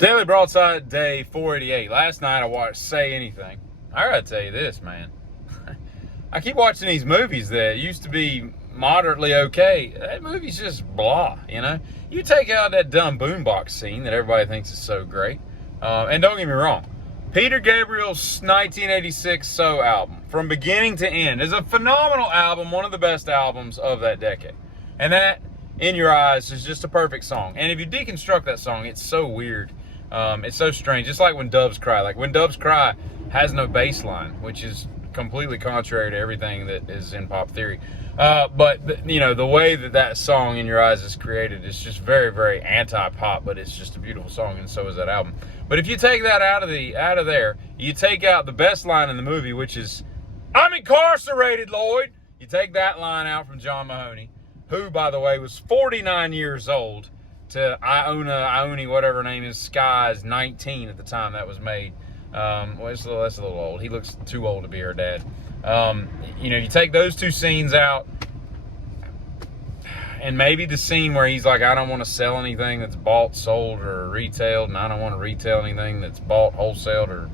Daily Broadside, day 488. Last night I watched Say Anything. I gotta tell you this, man. I keep watching these movies that used to be moderately okay. That movie's just blah, you know? You take out that dumb boombox scene that everybody thinks is so great. And don't get me wrong, Peter Gabriel's 1986 So album, from beginning to end, is a phenomenal album, one of the best albums of that decade. And that, In Your Eyes, is just a perfect song. And if you deconstruct that song, it's so weird. It's so strange. Just like When Doves Cry. Like When Doves Cry has no bass line, which is completely contrary to everything that is in pop theory. But you know, the way that song In Your Eyes is created is just very, very anti-pop, but it's just a beautiful song, and so is that album. But if you take that out of there, you take out the best line in the movie, which is, "I'm incarcerated, Lloyd." You take that line out from John Mahoney, who, by the way, was 49 years old, to Ione, whatever her name is, Sky's 19 at the time that was made. Well, that's a little old. He looks too old to be her dad. You know, you take those two scenes out, and maybe the scene where he's like, I don't want to sell anything that's bought, sold, or retailed, and I don't want to retail anything that's bought, wholesaled, or,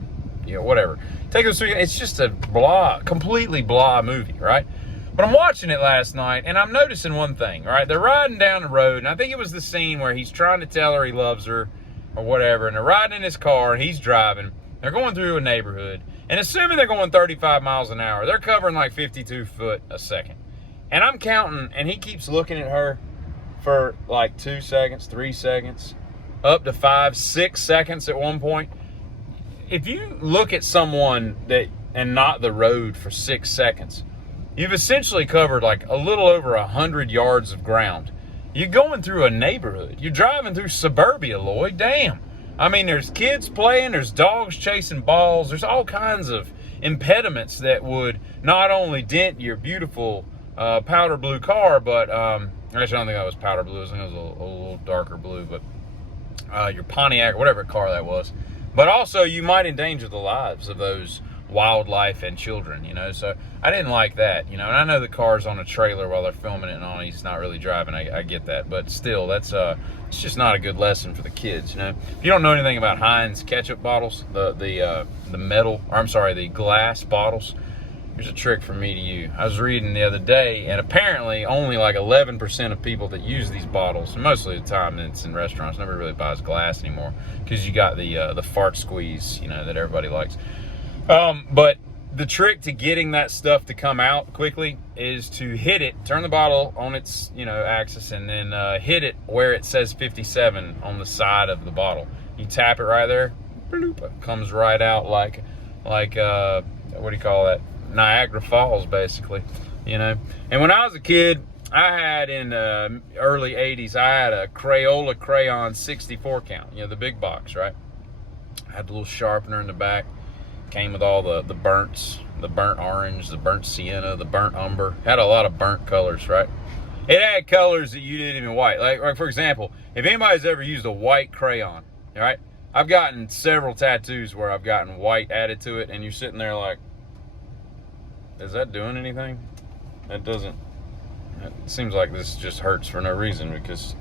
you know, whatever. Take those two, it's just a blah, completely blah movie, right? But I'm watching it last night, and I'm noticing one thing, right? They're riding down the road, and I think it was the scene where he's trying to tell her he loves her, or whatever, and they're riding in his car, and he's driving. They're going through a neighborhood, and assuming they're going 35 miles an hour, they're covering like 52 foot a second. And I'm counting, and he keeps looking at her for like 2 seconds, 3 seconds, up to 5, 6 seconds at one point. If you look at someone and not the road for 6 seconds, you've essentially covered like a little over 100 yards of ground. You're going through a neighborhood. You're driving through suburbia, Lloyd. Damn. I mean, there's kids playing, there's dogs chasing balls, there's all kinds of impediments that would not only dent your beautiful powder blue car, but actually I don't think that was powder blue, I think it was a little darker blue, but your Pontiac, or whatever car that was. But also you might endanger the lives of those wildlife and children, you know, so I didn't like that, you know. And I know the car's on a trailer while they're filming it, and on he's not really driving. I get that, but still, that's it's just not a good lesson for the kids, you know. If you don't know anything about Heinz ketchup bottles, the metal, or I'm sorry, the glass bottles, here's a trick from me to you. I was reading the other day, and apparently only like 11% of people that use these bottles, and mostly the time it's in restaurants, nobody really buys glass anymore, because you got the fart squeeze, you know, that everybody likes. But the trick to getting that stuff to come out quickly is to hit it, turn the bottle on its, you know, axis, and then hit it where it says 57 on the side of the bottle. You tap it right there, bloop, it comes right out like what do you call that? Niagara Falls, basically, you know. And when I was a kid, I had in early 80s, I had a Crayola crayon 64 count, you know, the big box, right? I had the little sharpener in the back. Came with all the burnt orange, the burnt sienna, the burnt umber. Had a lot of burnt colors, right? It had colors that you didn't even white. Like for example, if anybody's ever used a white crayon, all right? I've gotten several tattoos where I've gotten white added to it, and you're sitting there like, is that doing anything? That doesn't. It seems like this just hurts for no reason, because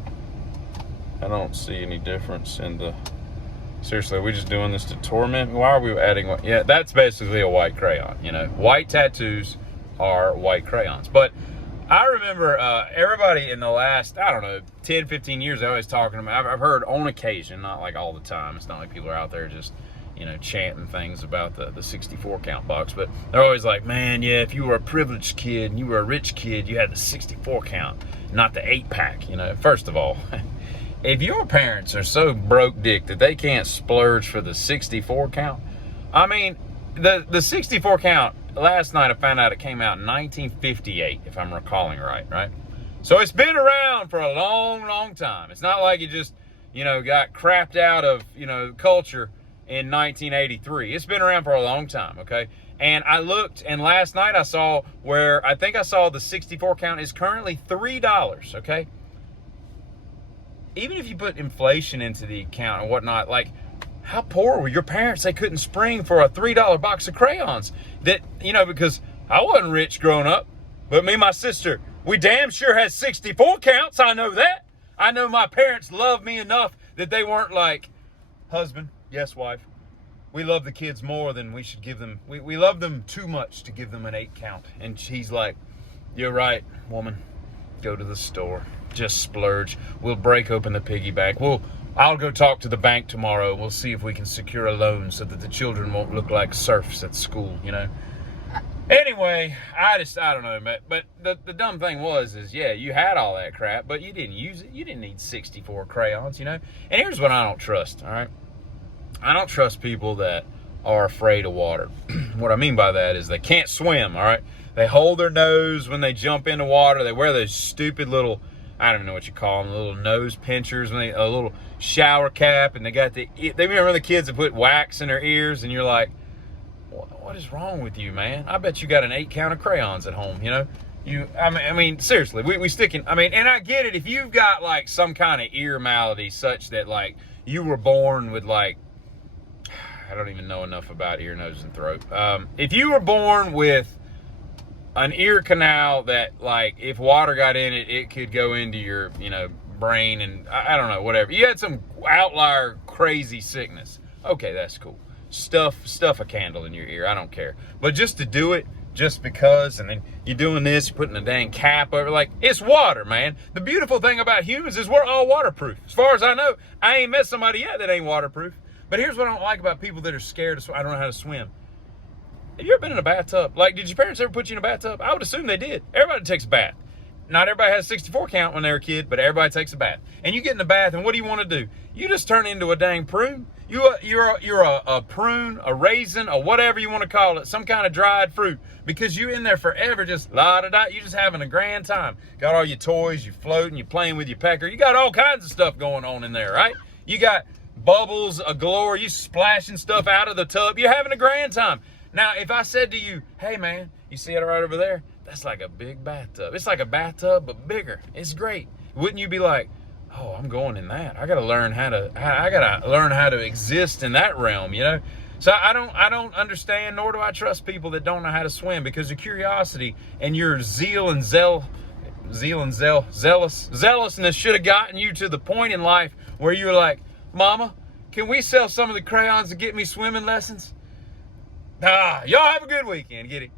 I don't see any difference in the. Seriously, are we just doing this to torment? Why are we adding white? Yeah, that's basically a white crayon, you know. White tattoos are white crayons. But I remember everybody in the last, I don't know, 10, 15 years, they're always talking about, I've heard on occasion, not like all the time. It's not like people are out there just, you know, chanting things about the 64 count box. But they're always like, man, yeah, if you were a privileged kid and you were a rich kid, you had the 64 count, not the 8-pack, you know. First of all, if your parents are so broke dick that they can't splurge for the 64 count, I mean, the 64 count, last night I found out it came out in 1958, if I'm recalling right? So it's been around for a long, long time. It's not like it just, you know, got crapped out of, you know, culture in 1983. It's been around for a long time, okay? And I looked, and last night I saw where, I think I saw the 64 count is currently $3, okay? Even if you put inflation into the account and whatnot, like, how poor were your parents? They couldn't spring for a $3 box of crayons. That, you know, because I wasn't rich growing up, but me and my sister, we damn sure had 64 counts. I know that. I know my parents loved me enough that they weren't like, husband, yes, wife, we love the kids more than we should give them. We love them too much to give them an 8 count. And he's like, you're right, woman. Go to the store. Just splurge. We'll break open the piggy bank. I'll go talk to the bank tomorrow. We'll see if we can secure a loan so that the children won't look like serfs at school, you know. Anyway, I don't know, but the dumb thing is yeah, you had all that crap, but you didn't use it. You didn't need 64 crayons, you know. And here's what I don't trust, all right? I don't trust people that are afraid of water. What I mean by that is they can't swim, all right? They hold their nose when they jump into water. They wear those stupid little, I don't even know what you call them, little nose pinchers, a little shower cap, and they remember the kids that put wax in their ears, and you're like, what is wrong with you, man? I bet you got an 8 count of crayons at home, you know? I mean, seriously, we stick in, and I get it, if you've got like some kind of ear malady such that like you were born with like, I don't even know enough about ear, nose, and throat. If you were born with an ear canal that like if water got in it, it could go into your, you know, brain, and I don't know, whatever. You had some outlier crazy sickness. Okay, that's cool. Stuff a candle in your ear. I don't care. But just to do it just because, and then you're doing this, you're putting a dang cap over, like, it's water, man. The beautiful thing about humans is we're all waterproof. As far as I know, I ain't met somebody yet that ain't waterproof. But here's what I don't like about people that are scared to swim. I don't know how to swim. Have you ever been in a bathtub? Like, did your parents ever put you in a bathtub? I would assume they did. Everybody takes a bath. Not everybody has a 64 count when they're a kid, but everybody takes a bath. And you get in the bath, and what do you want to do? You just turn into a dang prune. You're a prune, a raisin, or whatever you want to call it, some kind of dried fruit, because you're in there forever, just la-da-da. You're just having a grand time. Got all your toys, you're floating, you're playing with your pecker. You got all kinds of stuff going on in there, right? You got bubbles galore. You splashing stuff out of the tub. You're having a grand time. Now, if I said to you, hey, man, you see it right over there? That's like a big bathtub. It's like a bathtub, but bigger. It's great. Wouldn't you be like, oh, I'm going in that. I got to learn how to exist in that realm, you know? So I don't understand, nor do I trust people that don't know how to swim, because your curiosity and your zealousness should have gotten you to the point in life where you were like, Mama, can we sell some of the crayons to get me swimming lessons? Y'all have a good weekend. Get it?